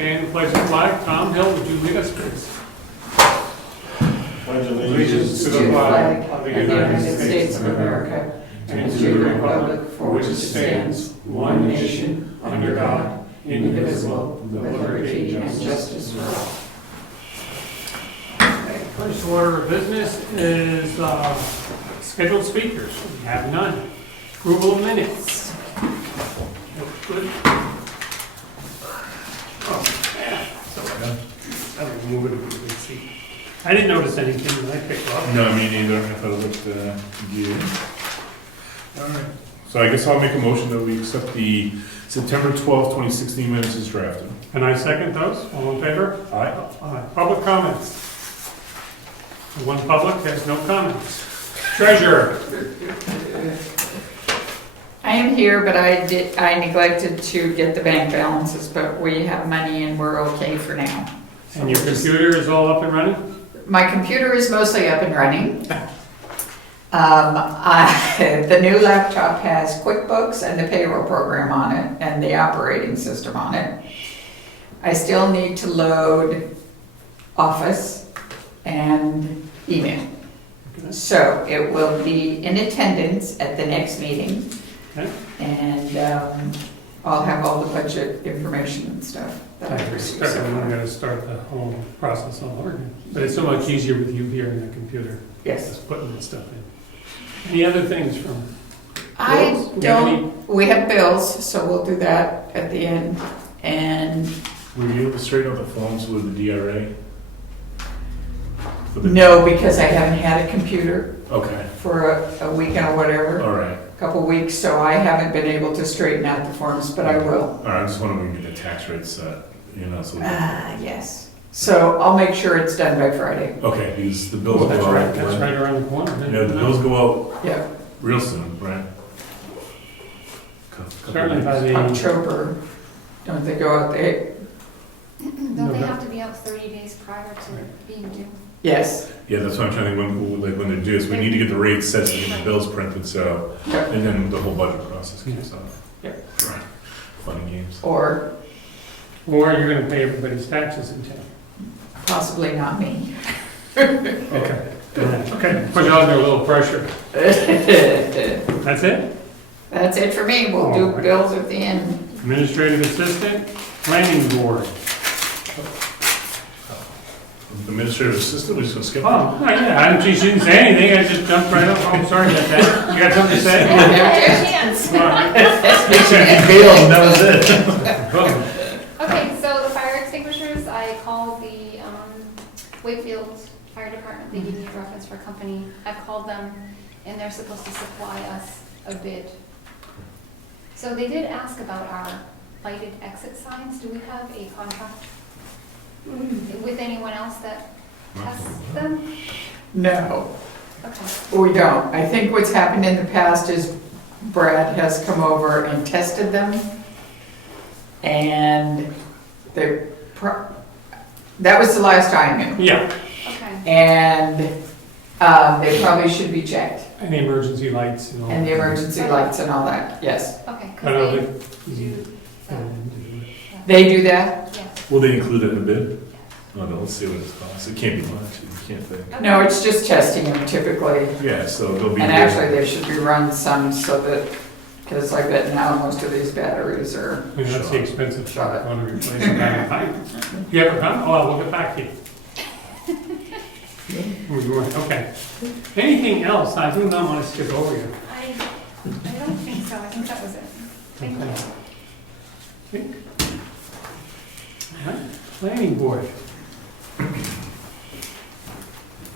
stand and pledge the flag. Tom Hill, would you lead us, please? Pledge allegiance to the flag of the United States of America and to the republic for which it stands, one nation, under God, indivisible, with liberty and justice for all. Okay, first order of business is scheduled speakers. We have none. Approval of minutes. Looks good. Oh, yeah. So I don't move it if you can see. I didn't notice anything when I picked up. No, me neither. I thought it looked good. All right. So I guess I'll make a motion that we accept the September 12th, 2016 minutes as drafted. And I second those. All in favor? Aye. Aye. Public comments. One public has no comments. Treasurer. I am here, but I neglected to get the bank balances, but we have money and we're okay for now. So And your computer is all up and running? My computer is mostly up and running. The new laptop has QuickBooks and the payroll program on it and the operating system on it. I still need to load Office and email. So it will be in attendance at the next meeting. Okay. And I'll have all the budget information and stuff that I've received. I'm going to start the whole process all over again. But it's so much easier with you here in the computer. Yes. Just putting that stuff in. Any other things from? I Bills? Do you have any? don't, we have bills, so we'll do that at the end. And Were you able to straighten out the phones with the DRA? no, because I haven't had a computer Okay. for a week or whatever, All right. couple weeks, so I haven't been able to straighten out the forms, but I will. All right. I just wanted to get the tax rate set, you know, so. Yes. So I'll make sure it's done by Friday. Okay, because the bills Well, go that's out. right. That's right around the corner. You know, the bills go out Yeah, real soon, right? Certainly by the, October. Don't they go out there? Don't they have to be out 30 days prior to being due? Yes. Yeah, that's what I'm trying to think when they're due. So we need to get the rates set so we get the bills printed, so, Yep. and then the whole budget process kicks off. Yep. Right. Fun and games. Or or you're going to pay everybody's taxes in town. possibly not me. Okay. Okay, put you under a little pressure. That's it? That's it for me. We'll do bills at the end. Administrative assistant, planning board. Administrative assistant, we're just gonna skip. Oh, yeah, she didn't say anything, I just jumped right up. Oh, sorry about that. You got something to say? That was it. Okay, so the fire extinguishers, I called the Wakefield Fire Department. They gave me a reference for a company. I've called them, and they're supposed to supply us a bid. So they did ask about our lighted exit signs. Do we have a contract with anyone else that tests them? No, Okay. we don't. I think what's happened in the past is Brad has come over and tested them. And that was the last I knew. Yeah, Okay. And they probably should be checked. and the emergency lights and all. And the emergency lights and all that, yes. Okay. I don't Because think. they do. They do that? Yes. Will they include it in the bid? Oh, no, let's see what it costs. It can't be much, you can't think. No, it's just testing them typically. Yeah, so they'll be. And actually, they should be run some so that, because I bet now most of these batteries are, I mean, that's the expensive Shut stuff, it. want to replace it down the pipe. You ever come? Oh, we'll get back to you. Okay. Anything else? I do not want to skip over you. I don't think so. I think that was it. Thank you. Okay. All right. Planning board.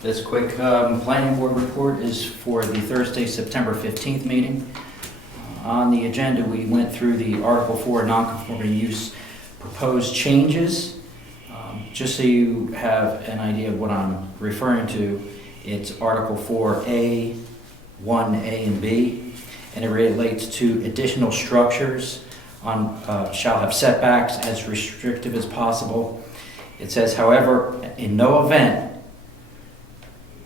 This quick planning board report is for the Thursday, September 15th meeting. On the agenda, we went through the Article 4 non-conforming use proposed changes. Just so you have an idea of what I'm referring to, it's Article 4A, 1A and B, and it relates to additional structures shall have setbacks as restrictive as possible. It says, however, in no event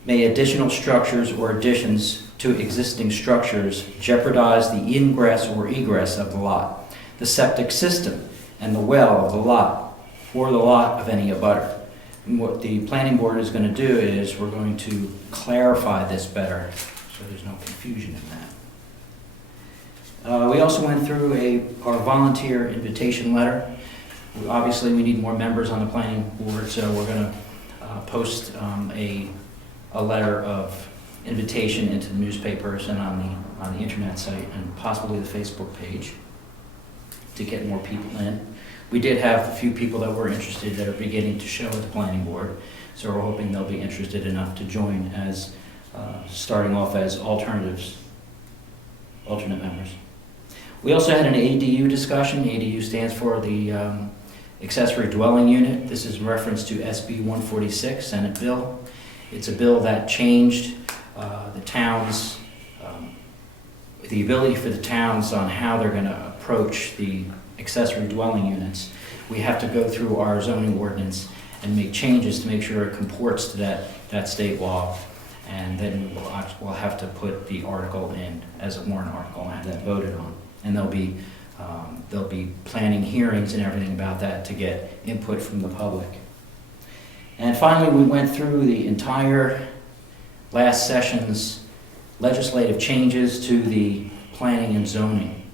may additional structures or additions to existing structures jeopardize the ingress or egress of the lot, the septic system, and the well of the lot, or the lot of any abutter. And what the planning board is going to do is we're going to clarify this better so there's no confusion in that. We also went through our volunteer invitation letter. Obviously, we need more members on the planning board, so we're going to post a letter of invitation into the newspapers and on the internet site and possibly the Facebook page to get more people in. We did have a few people that were interested that are beginning to show at the planning board, so we're hoping they'll be interested enough to join as starting off as alternate members. We also had an ADU discussion. ADU stands for the accessory dwelling unit. This is in reference to SB 146 Senate bill. It's a bill that changed the towns, the ability for the towns on how they're going to approach the accessory dwelling units. We have to go through our zoning ordinance and make changes to make sure it comports to that state law, and then we'll have to put the article in as a warrant article and have that voted on. And there'll be planning hearings and everything about that to get input from the public. And finally, we went through the entire last session's legislative changes to the planning and zoning.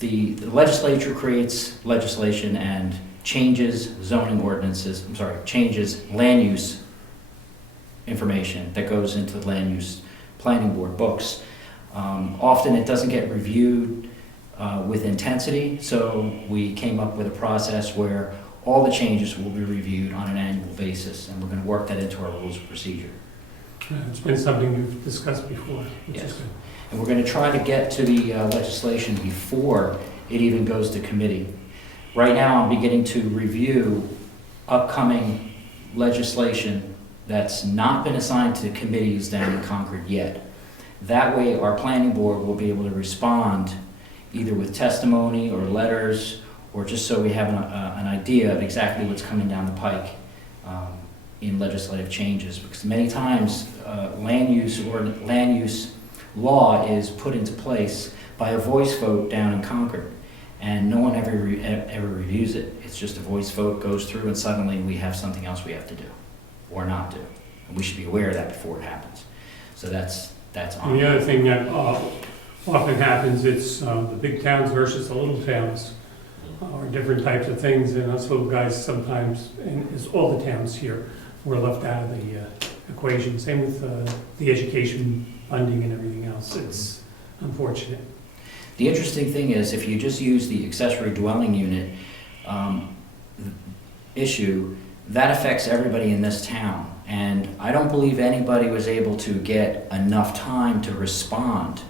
The legislature creates legislation and changes zoning ordinances, changes land use information that goes into the land use planning board books. Often it doesn't get reviewed with intensity, so we came up with a process where all the changes will be reviewed on an annual basis, and we're going to work that into our rules of procedure. It's been something you've discussed before, which is good. And we're going to try to get to the legislation before it even goes to committee. Right now, I'm beginning to review upcoming legislation that's not been assigned to committees down in Concord yet. That way, our planning board will be able to respond either with testimony or letters, or just so we have an idea of exactly what's coming down the pike in legislative changes. Because many times, land use law is put into place by a voice vote down in Concord, and no one ever reviews it. It's just a voice vote goes through, and suddenly we have something else we have to do or not do, and we should be aware of that before it happens. So that's on. And the other thing that often happens, it's the big towns versus the little towns, or different types of things, and us little guys sometimes, and it's all the towns here, we're left out of the equation. Same with the education funding and everything else. It's unfortunate. The interesting thing is, if you just use the accessory dwelling unit issue, that affects everybody in this town. And I don't believe anybody was able to get enough time to respond.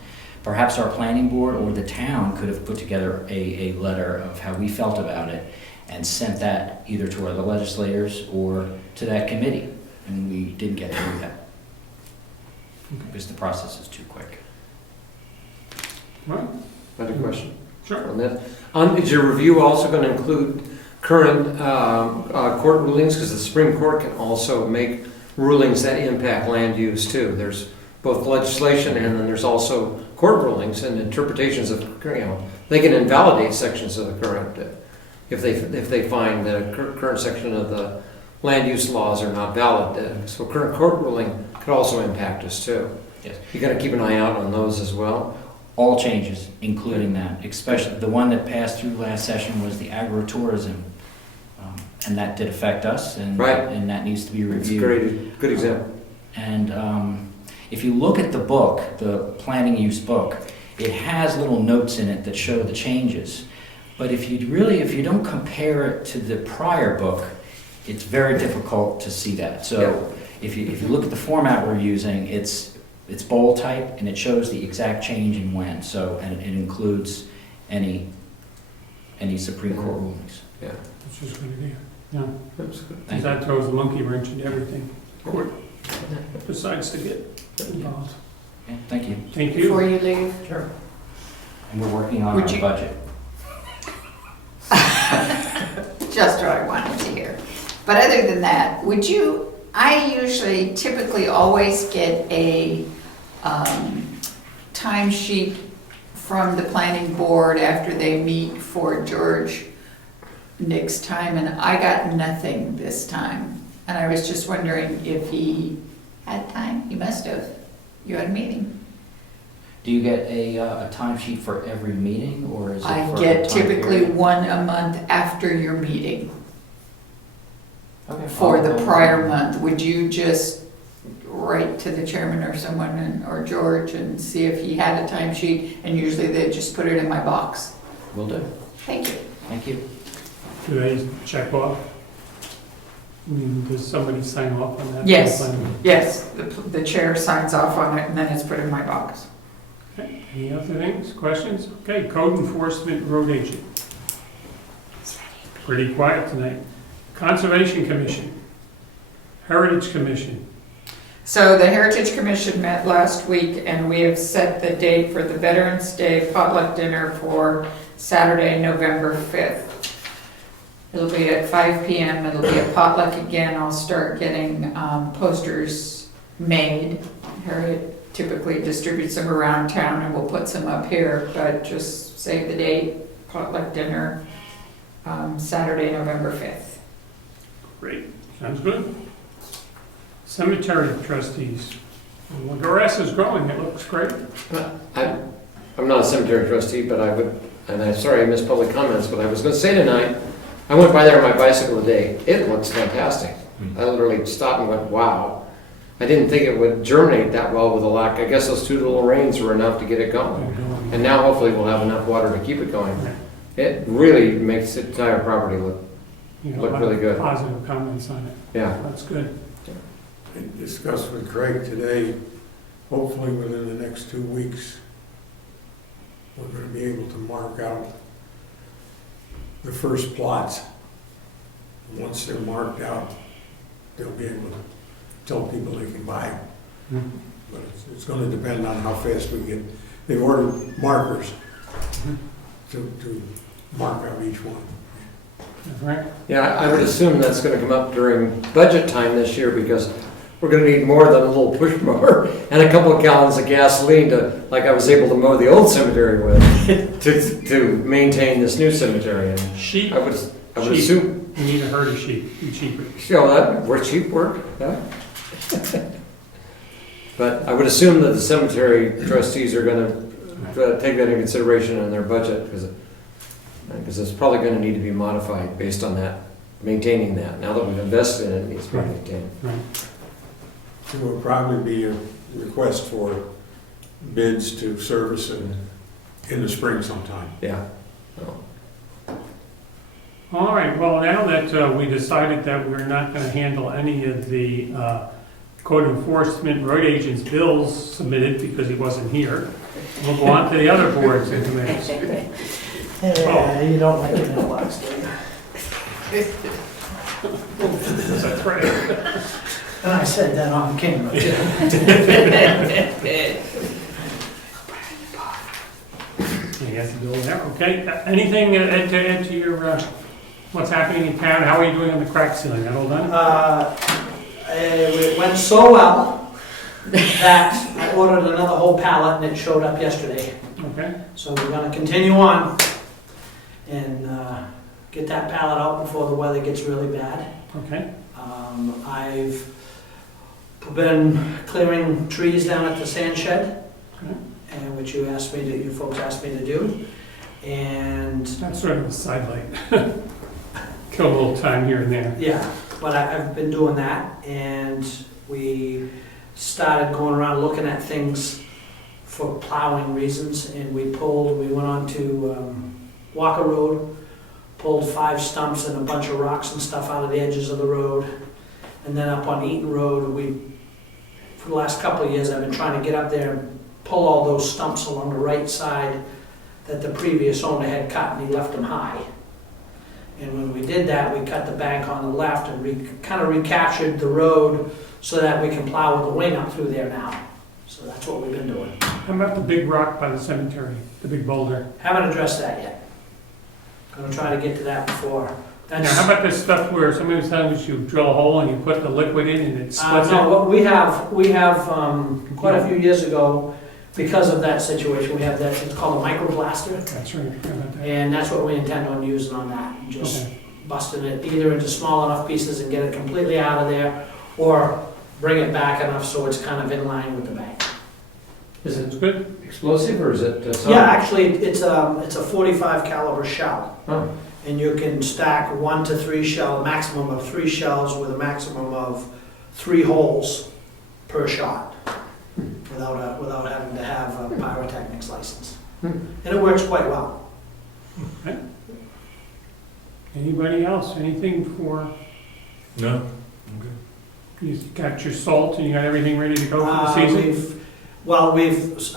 Perhaps our planning board or the town could have put together a letter of how we felt about it and sent that either to the legislators or to that committee. And we didn't get to do that because the process is too quick. Right? Another question Sure. on that. Is your review also going to include current court rulings? Because the Supreme Court can also make rulings that impact land use too. There's both legislation and then there's also court rulings and interpretations of, they can invalidate sections of the current, if they find the current section of the land use laws are not valid. So current court ruling could also impact us too. Yes. You got to keep an eye out on those as well. All changes, including that, especially the one that passed through last session was the agritourism. And that did affect us, and, Right. and that needs to be reviewed. It's a good example. And if you look at the book, the planning use book, it has little notes in it that show the changes. But if you don't compare it to the prior book, it's very difficult to see that. So if you look at the format we're using, it's bold type and it shows the exact change in when. So, and it includes any Supreme Court rulings. Yeah. Which is a good idea. Yeah. That's good. Thank That throws a monkey wrench into everything. Court decides to get involved. Okay, thank you. Thank Before you. you leave, And we're working on Would our you- budget. just what I wanted to hear. But other than that, I usually typically always get a timesheet from the planning board after they meet for George Nick's time, and I got nothing this time. And I was just wondering if he had time. He must have. You had a meeting. Do you get a timesheet for every meeting, or is it I for a get time typically period? one a month after your meeting Okay. for the I'll- prior month. Would you just write to the chairman or someone, or George, and see if he had a timesheet? And usually they just put it in my box. Will do. Thank you. Thank you. Do they check off? I mean, does somebody sign off on that? Yes. Yes, the chair signs off on it, and then it's put in my box. Okay, any other things, questions? Okay, code enforcement road agent. Pretty quiet tonight. Conservation Commission. Heritage Commission. So the Heritage Commission met last week, and we have set the date for the Veterans Day potluck dinner for Saturday, November 5th. It'll be at 5 PM. It'll be a potluck again. I'll start getting posters made. Harriet typically distributes them around town, and we'll put some up here, but just save the date, potluck dinner, Saturday, November 5th. Great, sounds good. Cemetery trustees. Well, the grass is growing, it looks great. I'm not a cemetery trustee, but I would, and I'm sorry I missed public comments, but I was gonna say tonight, I went by there on my bicycle today. It looks fantastic. I literally stopped and went, wow. I didn't think it would germinate that well with the lack. I guess those 2 little rains were enough to get it going. And now hopefully we'll have enough water to keep it going. It really makes the entire property look, You know, Looked a lot really of good. Positive comments on it, yeah. that's good. I discussed with Craig today, hopefully within the next 2 weeks, we're gonna be able to mark out the first plots. Once they're marked out, they'll be able to tell people they can buy them. Mhm. But it's gonna depend on how fast we get. They've ordered markers to mark out each one. Right, Yeah, I would assume that's gonna come up during budget time this year because we're gonna need more than a little push mower and a couple of gallons of gasoline to, like I was able to mow the old cemetery with, to maintain this new cemetery. And sheep, I would Sheep. assume, you need a herd of sheep, be cheaper. you know, that, where sheep work, yeah. But I would assume that the cemetery trustees are gonna take that into consideration in their budget, because it's probably gonna need to be modified based on that, maintaining that. Now that we've invested in it, it needs to be maintained. There will probably be a request for bids to service it in the spring sometime. Yeah. All right, well, now that we decided that we're not gonna handle any of the code enforcement road agent's bills submitted because he wasn't here, we'll go on to the other boards and committees. You don't like it in a box, do you? That's right. And I said that on camera, too. He has the bill there, okay. Anything to add to your, what's happening in town? How are you doing on the crack ceiling? That all done? It went so well that I ordered another whole pallet and it showed up yesterday. Okay, So we're gonna continue on and get that pallet out before the weather gets really bad. okay, I've been clearing trees down at the sand shed, okay. and which you folks asked me to do. And That's sort of a sidelight. Kill a little time here and there. yeah, but I've been doing that, and we started going around looking at things for plowing reasons, and we went on to Walker Road, pulled 5 stumps and a bunch of rocks and stuff out of the edges of the road, and then up on Eaton Road, for the last couple of years, I've been trying to get up there and pull all those stumps along the right side that the previous owner had cut, and he left them high. And when we did that, we cut the bank on the left and kind of recaptured the road so that we can plow with the wing up through there now. So that's what we've been doing. How about the big rock by the cemetery, the big boulder? Haven't addressed that yet. Gonna try to get to that before. Now, how about this stuff where somebody was telling us you drill a hole and you put the liquid in and it splits No, it? what we have quite a few years ago, because of that situation, we have that, it's called a microblaster. That's right, how about that? And that's what we intend on using on that. Just Okay. busting it either into small enough pieces and get it completely out of there, or bring it back enough so it's kind of in line with the bank. Is That's it good. explosive or is it? Yeah, actually, it's a 45 caliber shell. Oh, And you can stack 1 to 3 shell, maximum of 3 shells with a maximum of 3 holes per shot, without having to have a pyrotechnics license. And it works quite well. Anybody else, anything for, No? you got your salt and you got everything ready to go for the season?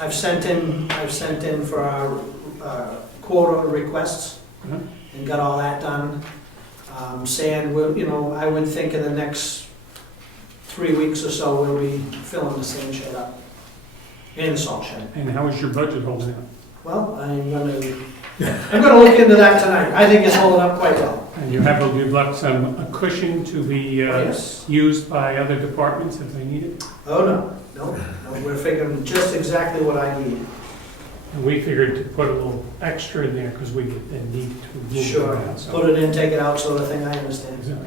I've sent in for our quota requests Uh-huh. and got all that done. Sand, I would think in the next 3 weeks or so, we'll be filling the sand shed up. And the salt shed. And how is your budget holding up? Well, I'm gonna look into that tonight. I think it's holding up quite well. And you've left a cushion to be Yes. used by other departments if they need it? Oh, no, we're figuring just exactly what I need. And we figured to put a little extra in there because we then need to move it Sure, around. so- put it in, take it out, sort of thing, I understand. Exactly.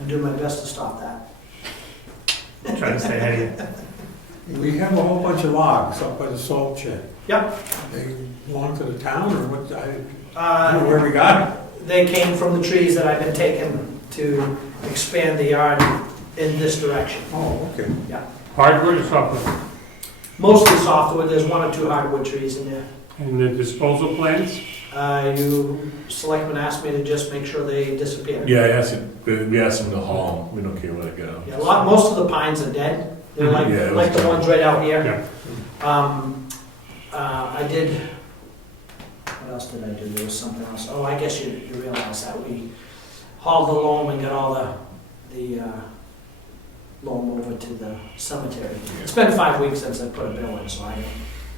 I do my best to stop that. I'm trying to say, hey, We have a whole bunch of logs up by the salt shed. Yep. They belong to the town or what? I don't know where we got it. They came from the trees that I've been taking to expand the yard in this direction. Oh, okay. hardwood or softwood? Mostly softwood, there's 1 or 2 hardwood trees in there. And the disposal plans? You selectmen asked me to just make sure they disappear. Yeah, we asked them to haul, we don't care where they go. Yeah, most of the pines are dead. They're Yeah, it like was the ones right out here. Yeah. I did, what else did I do? There was something else. Oh, I guess you realize that we hauled the loam and got all the loam over to the cemetery. It's been 5 weeks since I put a bill in, so I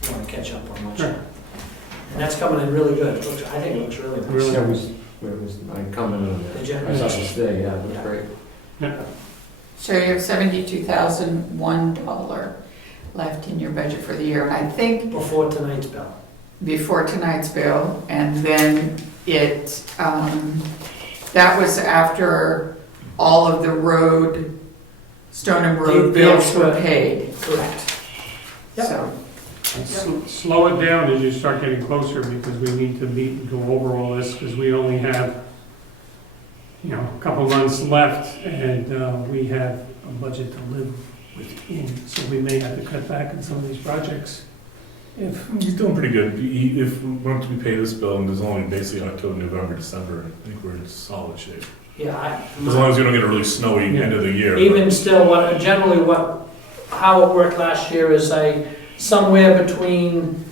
don't want to catch up on much. Sure. And that's coming in really good. I think it looks really nice. Really? where was, I commented on that. Did you? I saw it today, yeah, it was Yeah. great. So you have $72,001 left in your budget for the year, and I think Before tonight's bill. before tonight's bill, and then that was after all of the road, Stoneham Road The bills were extra- paid, Correct. Yep. so. Slow it down as you start getting closer because we need to meet and go over all this because we only have, a couple months left and we have a budget to live within. So we may have to cut back on some of these projects. He's doing pretty good. If once we pay this bill, and there's only basically October, November, December, I think we're in solid shape. Yeah. As long as we don't get a really snowy end of the year. Even still, how it worked last year is somewhere between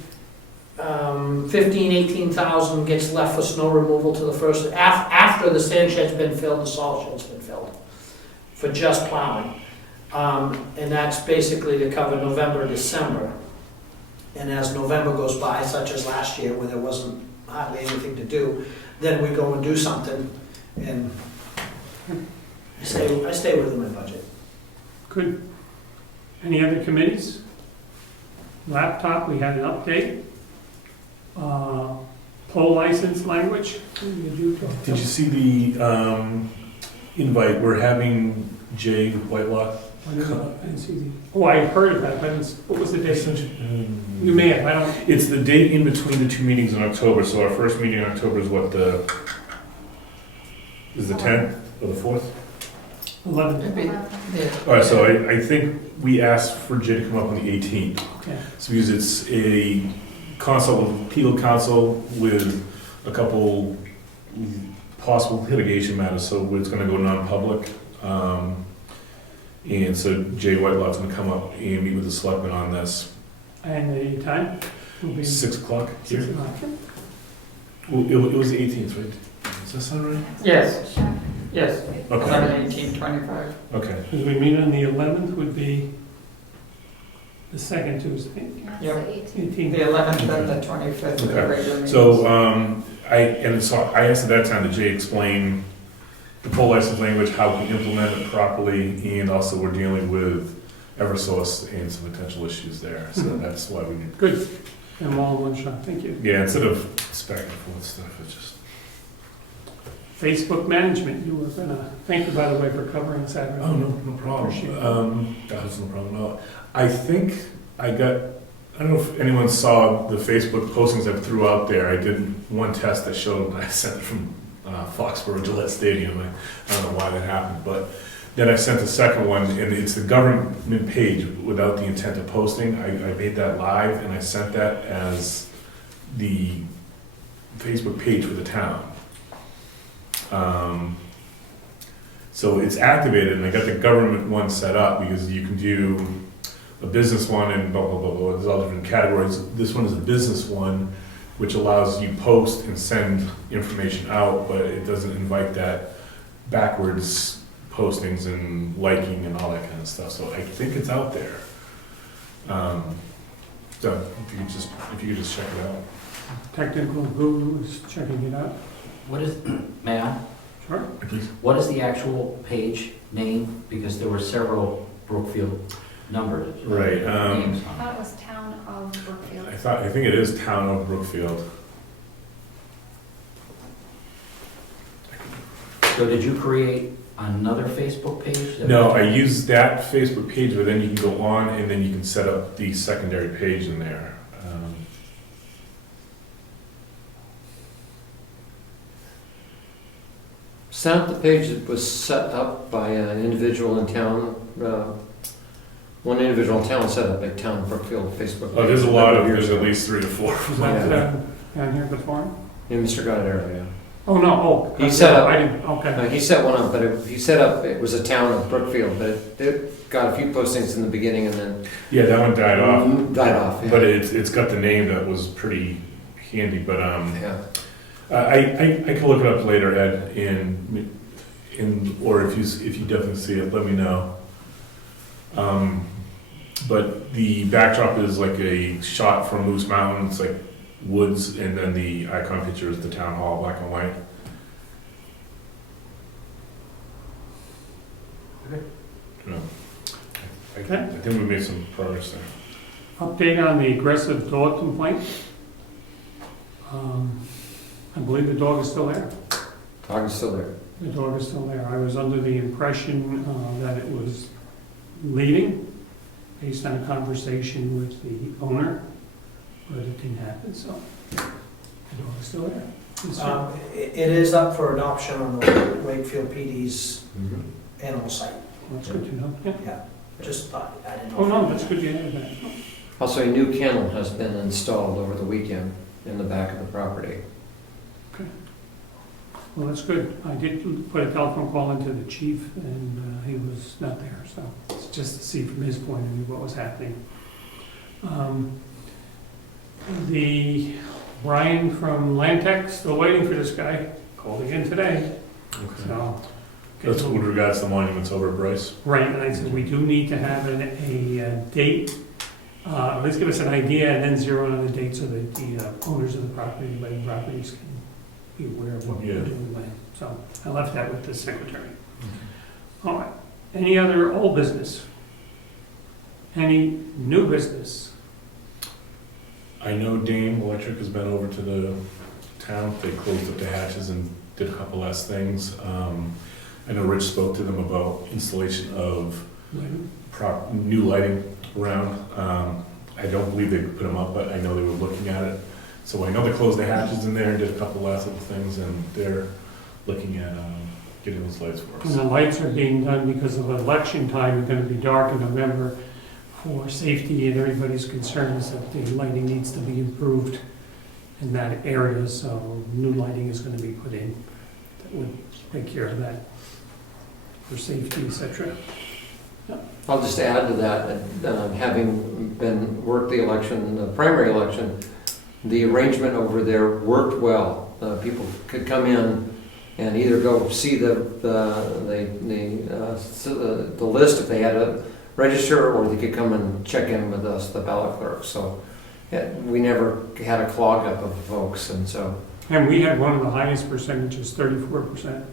18,000 gets left for snow removal to the first, after the sand shed's been filled, the salt shed's been filled, for just plowing. And that's basically to cover November, December. And as November goes by, such as last year where there wasn't hardly anything to do, then we go and do something, and I stay within my budget. Good. Any other committees? Laptop, we had an update. Poll license language. Did you Did you see the invite? We're having Jay Whitelock. I didn't see the. Oh, I heard of that, but what was the date? You may have, I don't. It's the date in between the 2 meetings in October. So our first meeting in October is what is the 10th or the 4th? 11. All right, so I think we asked for Jay to come up on the 18th. Okay. So because it's a appeal council with a couple possible litigation matters, so it's gonna go non-public. And so Jay Whitelock's gonna come up and meet with the selectmen on this. And the time? Will be 6 o'clock 6 here. o'clock. Well, it was the 18th, right? Does that sound right? Yes, yes, Okay, 1825. okay. Because we meet on the 11th would be the second Tuesday, Yep. 18th. The 11th and the 25th are the Okay. regular meetings. So, I asked at that time that Jay explain the poll license language, how we implement it properly, and also we're dealing with Eversource and some potential issues there. So that's why we need, Good. And all in one shot, thank you. yeah, instead of back and forth stuff, it's just. Facebook management, you were gonna, thank you, by the way, for covering Saturday. Oh, no problem. Appreciate it. That's no problem at all. I think I don't know if anyone saw the Facebook postings I threw out there. I did one test that showed, I sent it from Foxborough Gillette Stadium. I don't know why that happened, but then I sent the second one, and it's the government page without the intent of posting. I made that live, and I sent that as the Facebook page for the town. So it's activated, and I got the government one set up because you can do a business one and blah, blah, blah, blah. There's all different categories. This one is a business one, which allows you post and send information out, but it doesn't invite that backwards postings and liking and all that kind of stuff. So I think it's out there. So if you could just check it out. Technical guru is checking it out. What is, may I? Sure. Please. What is the actual page name? Because there were several Brookfield numbers. Right. Names I on thought it was Town of Brookfield. I think it is Town of Brookfield. it. So did you create another Facebook page? No, I use that Facebook page, but then you can go on and then you can set up the secondary page in there. Sound the page that was set up by an individual in town. One individual in town set up a Town Brookfield Facebook page. Oh, there's a lot of, there's at least 3 to 4. Was that down here before? Yeah, Mr. Goddard, yeah. Oh, no, oh. He set up- I didn't, okay. He set one up, but he set up, it was a Town of Brookfield, but it got a few postings in the beginning and then Yeah, that one died off, died off. Yeah. but it's got the name that was pretty handy, but Yeah. I can look it up later, Ed, or if you definitely see it, let me know. But the backdrop is like a shot from Moose Mountain. It's like woods, and then the icon picture is the town hall, black and white. Okay. Yeah. I Okay. think we made some progress there. Update on the aggressive dog complaint. I believe the dog is still there. Dog is still there. The dog is still there. I was under the impression that it was leaving based on a conversation with the owner, but it didn't happen, so the dog is still there. It's there. It is up for adoption on the Wakefield PD's animal site. That's good to know. Yeah. Yeah, just thought, I didn't know. Oh, no, that's good you added that. Also, a new kennel has been installed over the weekend in the back of the property. Well, that's good. I did put a telephone call into the chief, and he was not there, so it's just to see from his point of view what was happening. The Brian from Landtech, still waiting for this guy, called again today, Okay. so. That's with regards to the monuments over at Bryce. Right, and I said, we do need to have a date, at least give us an idea, and then zero in on the date so that the owners of the property, letting properties can be aware of what we're Yeah. doing when. So I left that with the secretary. All right, any other old business? Any new business? I know Dame Electric has been over to the town. They closed up the hatches and did a couple last things. I know Rich spoke to them about installation of new lighting around. I don't believe they put them up, but I know they were looking at it. So I know they closed the hatches in there and did a couple last little things, and they're looking at getting those lights for And us. the lights are being done because of election time, it's gonna be dark in November for safety and everybody's concerns that the lighting needs to be improved in that area, so new lighting is gonna be put in that would take care of that for safety, et cetera. I'll just add to that, having worked the election, the primary election, the arrangement over there worked well. People could come in and either go see the list if they had to register, or they could come and check in with us, the ballot clerk. So we never had a clog up of folks, and so. And we had one of the highest percentages, 34%,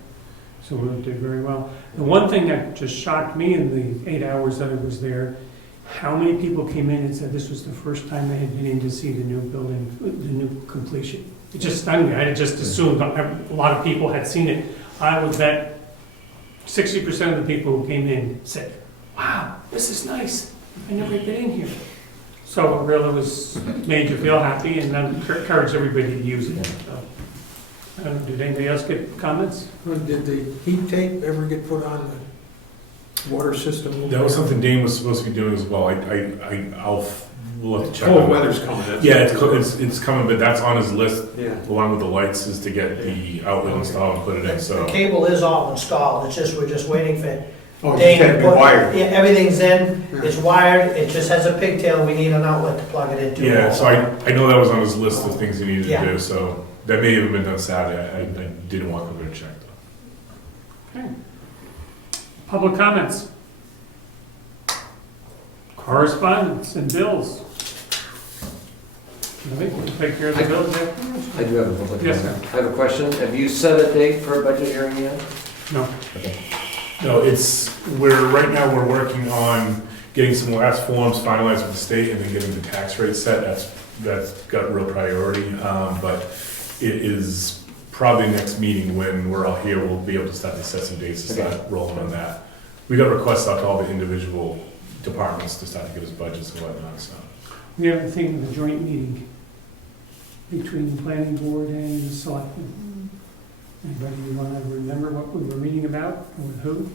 so we did very well. The one thing that just shocked me in the 8 hours that I was there, how many people came in and said this was the first time they had been in to see the new building, the new completion. It just stunned me. I had just assumed a lot of people had seen it. I would bet 60% of the people who came in said, wow, this is nice. I never been in here. So it really made you feel happy and then encouraged everybody to use it. So, I don't know, did anybody else get comments? Did the heat tape ever get put on the water system? That was something Dane was supposed to be doing as well. We'll have to check. Cold on that. weather's coming. that's- Yeah, it's coming, but that's on his list, Yeah. along with the lights, is to get the outlet installed and put it in, The so. cable is all installed, it's just, we're just waiting for Oh, it Dane just had to to be put. wired. Yeah, everything's in, Yeah. it's wired, it just has a pigtail, we need an outlet to plug it into. Yeah, so I know that was on his list of things he needed Yeah. to do, so that may have been done Saturday. I didn't walk over to check though. Okay. Public comments? Correspondence and bills? I think we'll take care of the bills afterwards. I do have a public Yes, comment. I have a question. Have you set a date for a budget hearing yet? No. No, right now we're working on getting some last forms finalized with the state and then getting the tax rate set. That's got real priority, but it is probably next meeting when we're all here, we'll be able to start to set some dates to start rolling on that. We got requests out to all the individual departments to start to give us budgets and whatnot, so. We have a thing with a joint meeting between the planning board and the selectmen. Anybody want to remember what we were meeting about, or with who?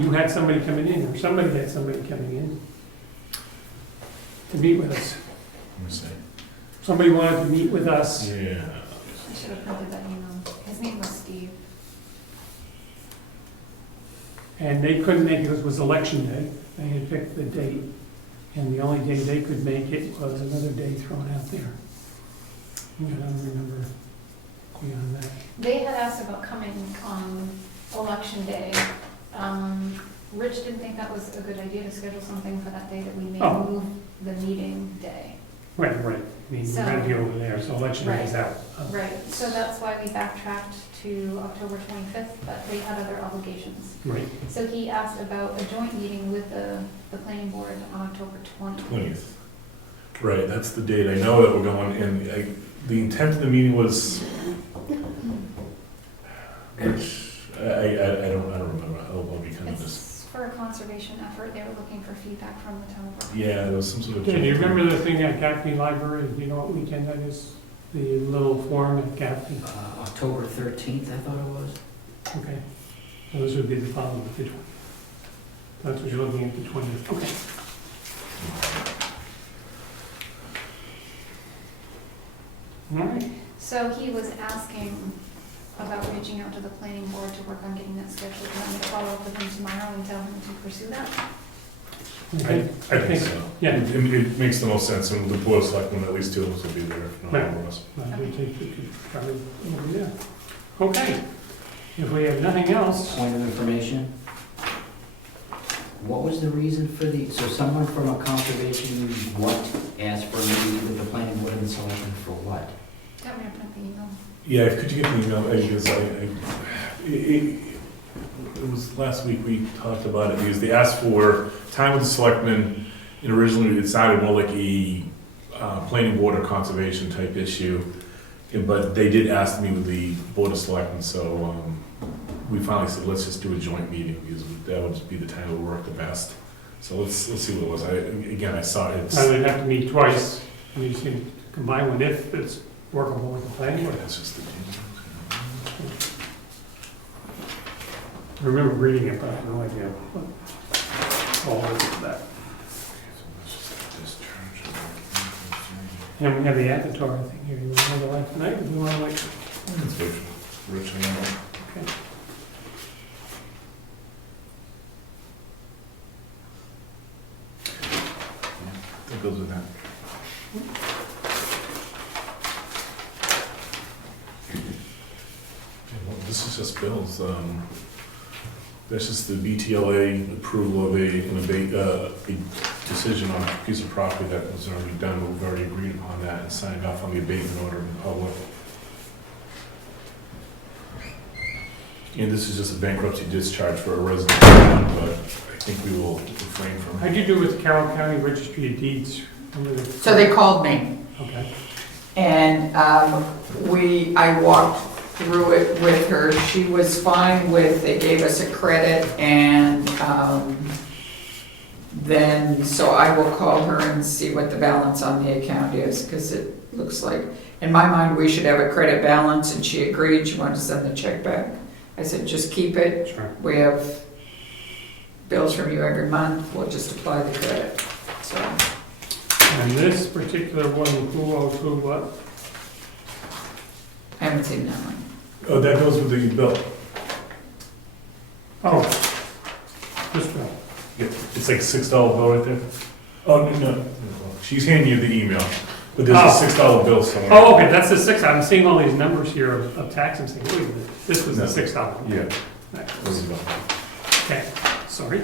You had somebody coming in, or somebody had somebody coming in to meet with us. Let me see. Somebody wanted to meet with us. Yeah. I should have printed that email. His name was Steve. And they couldn't make it, because it was election day. They had picked the date, and the only day they could make it was another day thrown out there. I don't remember beyond that. They had asked about coming on election day. Rich didn't think that was a good idea to schedule something for that day, that we may Oh. move the meeting day. Right. I mean, we're gonna be over there, so election day is out. Right, so that's why we backtracked to October 25th, but they had other obligations. Right. So he asked about a joint meeting with the planning board on October 20th. 20th. Right, that's the date. I know that we're going, and the intent of the meeting was, which, I don't remember. I'll be kind of just, It's for a conservation effort, they were looking for feedback from the town of Brookfield. yeah, there was some sort of. Do you remember the thing at Gaffney Library? Do you know what weekend that is? The little forum at Gaffney? October 13th, I thought it was. Okay. So this would be the following, the 20th. That's what you're looking at, the 20th. Okay. All right. So he was asking about reaching out to the planning board to work on getting that scheduled, and I'm gonna follow up with him tomorrow and tell him to pursue that. I think so. Yeah. It makes the most sense, and the board of selectmen, at least two of us will be there, if not all of us. I would think we could probably over there. Okay. If we have nothing else, Point of information. What was the reason for so someone from a conservation, asked for a meeting with the planning board and the selectmen for what? Got me to print the email. Yeah, could you get the email, because it was last week we talked about it, because they asked for time with the selectmen, and originally it sounded more like a planning board or conservation type issue, but they did ask me with the board of selectmen, so we finally said, let's just do a joint meeting, because that would be the time that would work the best. So let's see what it was. I saw it. I would have to meet twice, and you can combine one if it's workable with the planning board. That's just the I remember reading it, but I have no idea what all is that. And we have the avatar thing here. You want to go live tonight, or do you want to wait? Let's wait for Rich and I. Okay. That goes with that. Well, this is just bills. That's just the BTLA approval of a decision on a piece of property that was already done. We've already agreed upon that and signed off on the abatement order in public. And this is just a bankruptcy discharge for a resident, but I think we will refrain How'd from. you do with Carroll County Registry of Deeds? Remember the- So they called me, Okay. And I walked through it with her. She was fine with, they gave us a credit and then, so I will call her and see what the balance on the account is, because it looks like, in my mind, we should have a credit balance, and she agreed. She wanted to send the check back. I said, just keep it. Sure. We have bills from you every month. We'll just apply the credit. So, And this particular one, who owes who what? I haven't seen that one. Oh, that goes with the bill. Oh, this bill. Yeah, it's like a $6 bill right there. Oh, no, she's handing you the email, but there's Oh. a $6 bill somewhere. Oh, okay, that's the six. I'm seeing all these numbers here of tax. I'm saying, wait a minute, this was the No. $6. Yeah. Right. Those are the- Okay, sorry.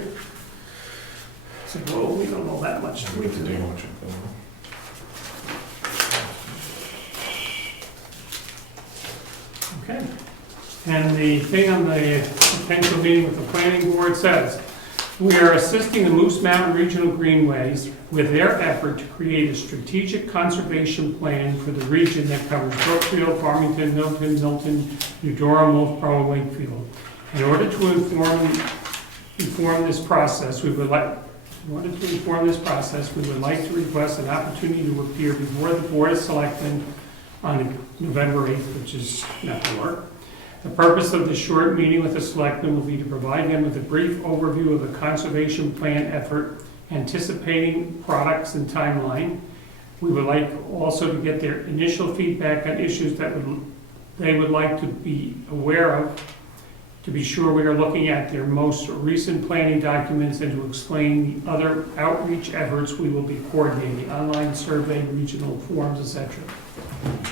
So, well, we don't know that much. We have to do much. Okay. And the thing on the potential meeting with the planning board says, we are assisting the Moose Mountain Regional Greenways with their effort to create a strategic conservation plan for the region that covers Brookfield, Farmington, Milton, New Durham, Wolfboro, and Wakefield. In order to inform this process, we would like to request an opportunity to appear before the Board of Selectmen on November 8th, which is not going to work. The purpose of this short meeting with the selectmen will be to provide them with a brief overview of the conservation plan effort, anticipating products and timeline. We would like also to get their initial feedback on issues that they would like to be aware of, to be sure we are looking at their most recent planning documents, and to explain the other outreach efforts we will be coordinating, online survey, regional forums, etc.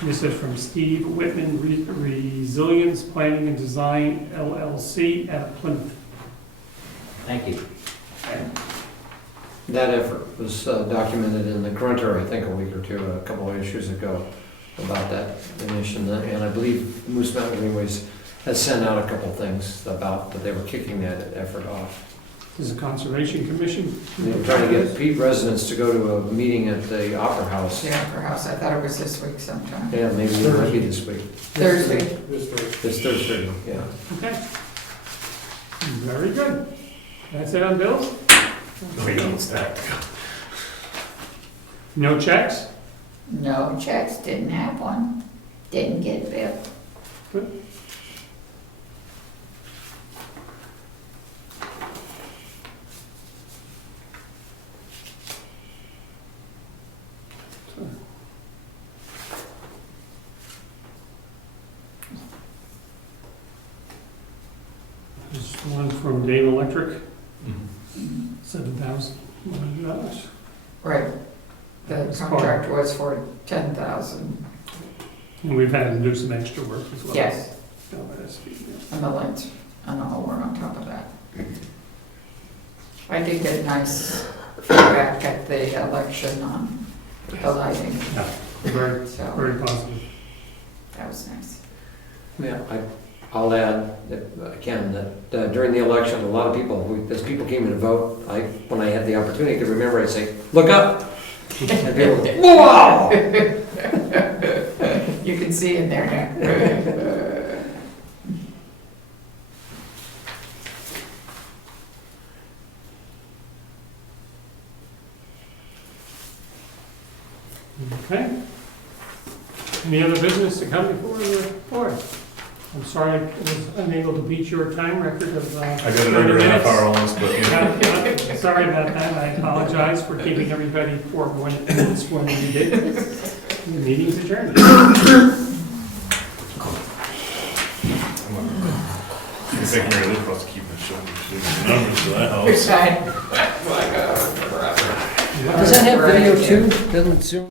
This is from Steve Whitman, Resilience Planning and Design LLC at Plymouth. Thank you. That effort was documented in the Grunter, I think, a week or two, a couple of issues ago, about that mission. And I believe Moose Mountain Greenways has sent out a couple of things about that they were kicking that effort off. This is a Conservation Commission. They were trying to get Pete residents to go to a meeting at the Opera House. Yeah, perhaps. I thought it was this week sometime. Yeah, maybe it might be this week. Thursday. This Thursday, yeah. Okay. Very good. That's it on bills? We don't stack. No checks? No checks, didn't have one. Didn't get a bill. Good. There's one from Dave Electric, $7,100. Right. The That's contract was for 10,000. And we've had to do some extra work as well. Yes, Oh, that's- and the lights, and the whole work on top of that. I did get nice feedback at the election on the lighting, Yeah, very, so very positive. that was nice. Yeah, I'll add, that, again, that during the election, a lot of people, as people came in to vote, when I had the opportunity to remember, I'd say, look up! And people would, wow! You can see in there now. Okay. Any other business to come before the board? I'm sorry I was unable to beat your time record of I got it 30 under a half minutes. hour almost, but yeah. Yeah, sorry about that. I apologize for keeping everybody for 1 minute when we did. The meeting's adjourned. I think Mary Lou wants to keep the show. The numbers for that helps. Good side. Does that have video too? Doesn't Zoom?